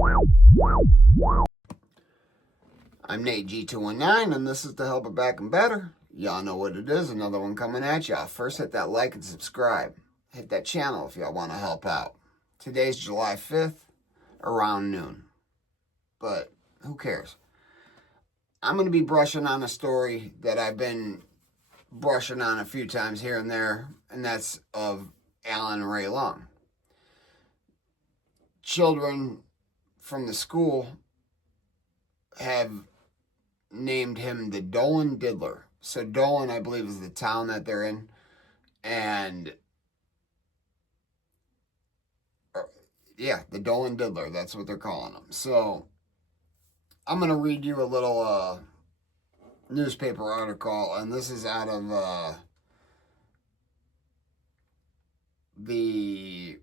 I'm Nate G219, and this is to help it back and better. Y'all know what it is, another one coming at y'all. First, hit that like and subscribe. Hit that channel if y'all want to help out. Today's July 5th, around noon. But who cares? I'm going to be brushing on a story that I've been brushing on a few times here and there, and that's of Alan Ray Long. Children from the school have named him the Dolan Diddler. So Dolan, I believe, is the town that they're in. And yeah, the Dolan Diddler, that's what they're calling him. So I'm going to read you a little newspaper article, and this is out of the...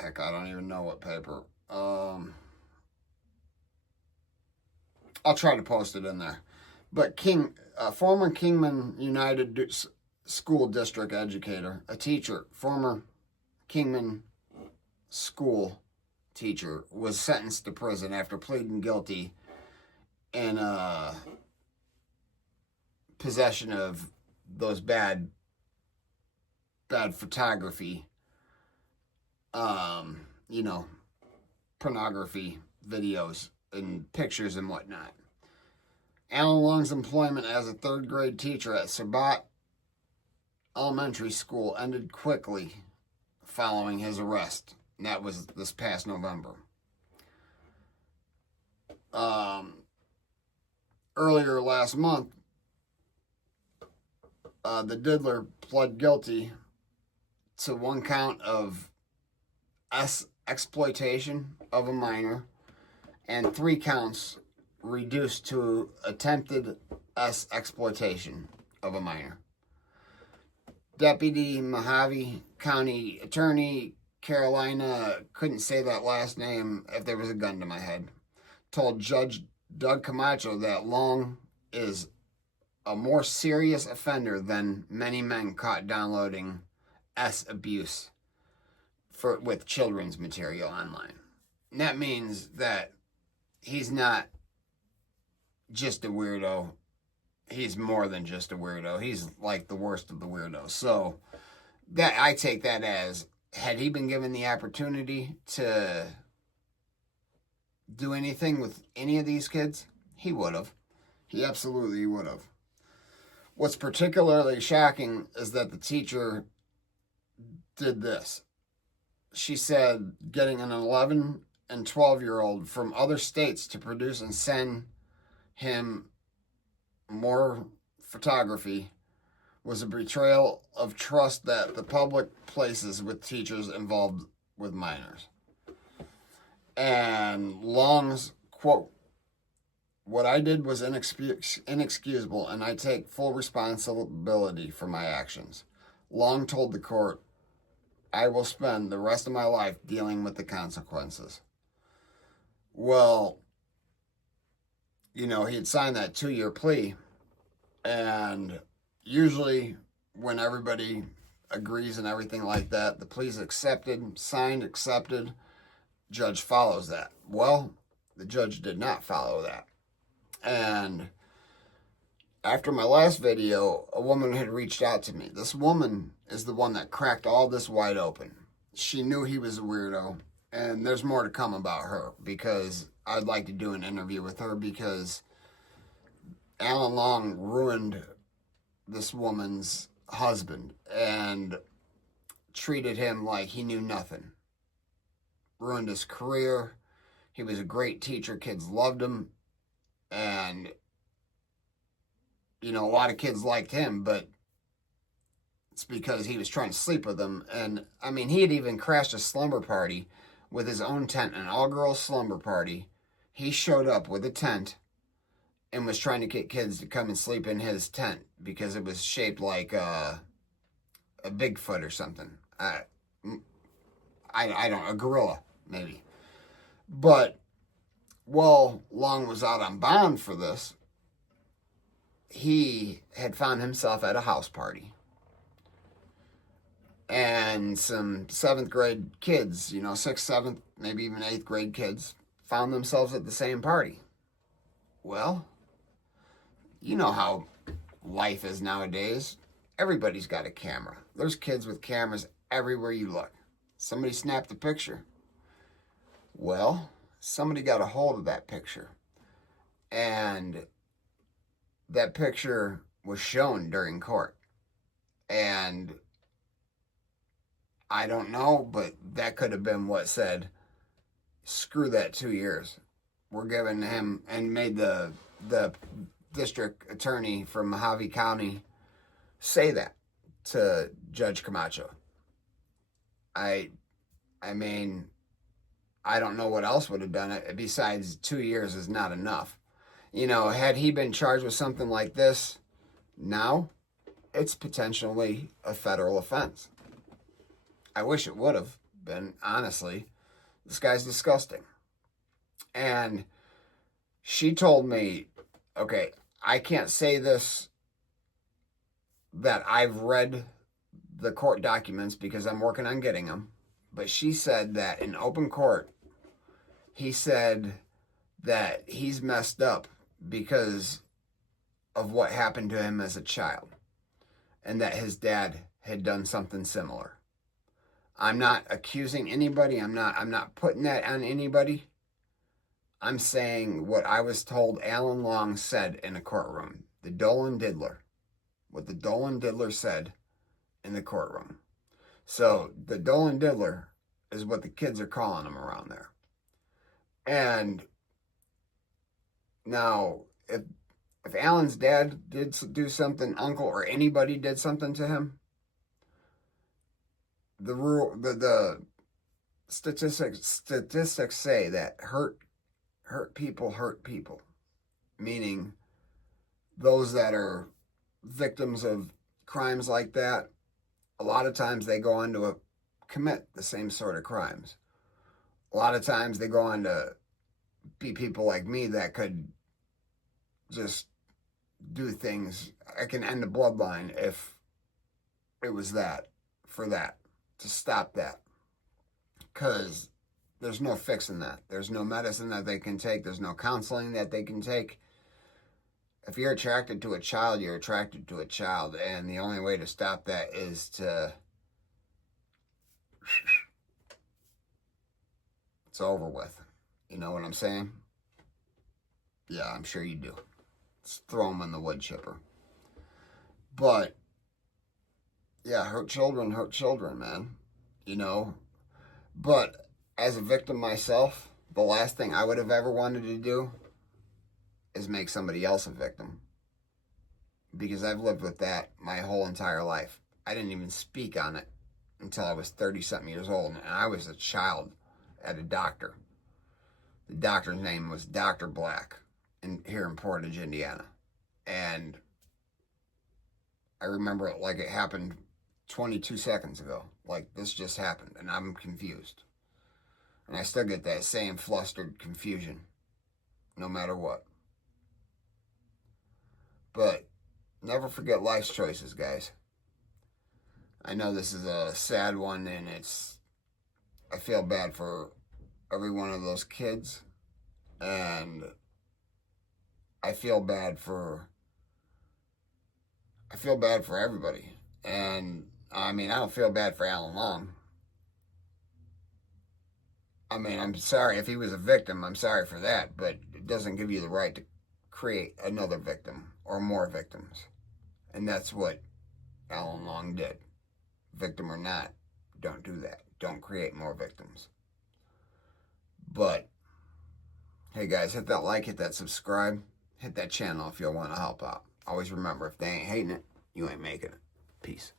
Heck, I don't even know what paper. I'll try to post it in there. But former Kingman United School District educator, a teacher, former Kingman school teacher, was sentenced to prison after pleading guilty in possession of those bad photography, pornography videos and pictures and whatnot. Alan Long's employment as a third grade teacher at Sabat Elementary School ended quickly following his arrest. And that was this past November. Earlier last month, the Diddler pled guilty to one count of exploitation of a minor and 3 counts reduced to attempted exploitation of a minor. Deputy Mojave County Attorney Carolina, couldn't say that last name if there was a gun to my head, told Judge Doug Camacho that Long is a more serious offender than many men caught downloading abuse with children's material online. And that means that he's not just a weirdo. He's more than just a weirdo. He's like the worst of the weirdos. So that I take that as, had he been given the opportunity to do anything with any of these kids, he would have. He absolutely would have. What's particularly shocking is that the teacher did this. She said getting an 11 and 12-year-old from other states to produce and send him more photography was a betrayal of trust that the public places with teachers involved with minors. And Long's quote, "What I did was inexcusable, and I take full responsibility for my actions." Long told the court, "I will spend the rest of my life dealing with the consequences." Well, he had signed that 2-year plea, and usually when everybody agrees and everything like that, the plea's accepted, judge follows that. Well, the judge did not follow that. And after my last video, a woman had reached out to me. This woman is the one that cracked all this wide open. She knew he was a weirdo, and there's more to come about her, because I'd like to do an interview with her, because Alan Long ruined this woman's husband and treated him like he knew nothing. Ruined his career. He was a great teacher. Kids loved him. And, a lot of kids liked him, but it's because he was trying to sleep with them. And, he had even crashed a slumber party with his own tent, an all-girls slumber party. He showed up with a tent and was trying to get kids to come and sleep in his tent because it was shaped like a Bigfoot or something. I don't, a gorilla, maybe. But while Long was out on bond for this, he had found himself at a house party. And some 7th grade kids, 6th, 7th, maybe even 8th grade kids, found themselves at the same party. Well, you know how life is nowadays. Everybody's got a camera. There's kids with cameras everywhere you look. Somebody snapped a picture. Well, somebody got a hold of that picture. And that picture was shown during court. And I don't know, but that could have been what said, screw that 2 years. We're giving him, and made the district attorney from Mojave County say that to Judge Camacho. I mean, I don't know what else would have done it besides 2 years is not enough. Had he been charged with something like this, now it's potentially a federal offense. I wish it would have been, honestly. This guy's disgusting. And she told me, okay, I can't say this, that I've read the court documents because I'm working on getting them. But she said that in open court, he said that he's messed up because of what happened to him as a child, and that his dad had done something similar. I'm not accusing anybody. I'm not putting that on anybody. I'm saying what I was told Alan Long said in a courtroom. The Dolan Diddler. What the Dolan Diddler said in the courtroom. So the Dolan Diddler is what the kids are calling him around there. And now, if Alan's dad did do something, uncle or anybody did something to him, the statistics say that hurt people, meaning those that are victims of crimes like that, a lot of times they go on to commit the same sort of crimes. A lot of times they go on to be people like me that could just do things. I can end a bloodline if it was to stop that. Because there's no fixing that. There's no medicine that they can take. There's no counseling that they can take. If you're attracted to a child, you're attracted to a child. And the only way to stop that is to... It's over with. You know what I'm saying? Yeah, I'm sure you do. Let's throw them in the wood chipper. But, yeah, hurt children, man. But as a victim myself, the last thing I would have ever wanted to do is make somebody else a victim. Because I've lived with that my whole entire life. I didn't even speak on it until I was 30-something years old. And I was a child at a doctor. The doctor's name was Dr. Black here in Portage, Indiana. And I remember it like it happened 22 seconds ago. Like this just happened and I'm confused. And I still get that same flustered confusion no matter what. But never forget life's choices, guys. I know this is a sad one and I feel bad for every one of those kids. And I feel bad for everybody. And I mean, I don't feel bad for Alan Long. I mean, I'm sorry if he was a victim. I'm sorry for that. But it doesn't give you the right to create another victim or more victims. And that's what Alan Long did. Victim or not, don't do that. Don't create more victims. But, hey guys, hit that like, hit that subscribe, hit that channel if you want to help out. Always remember, if they ain't hating it, you ain't making it. Peace.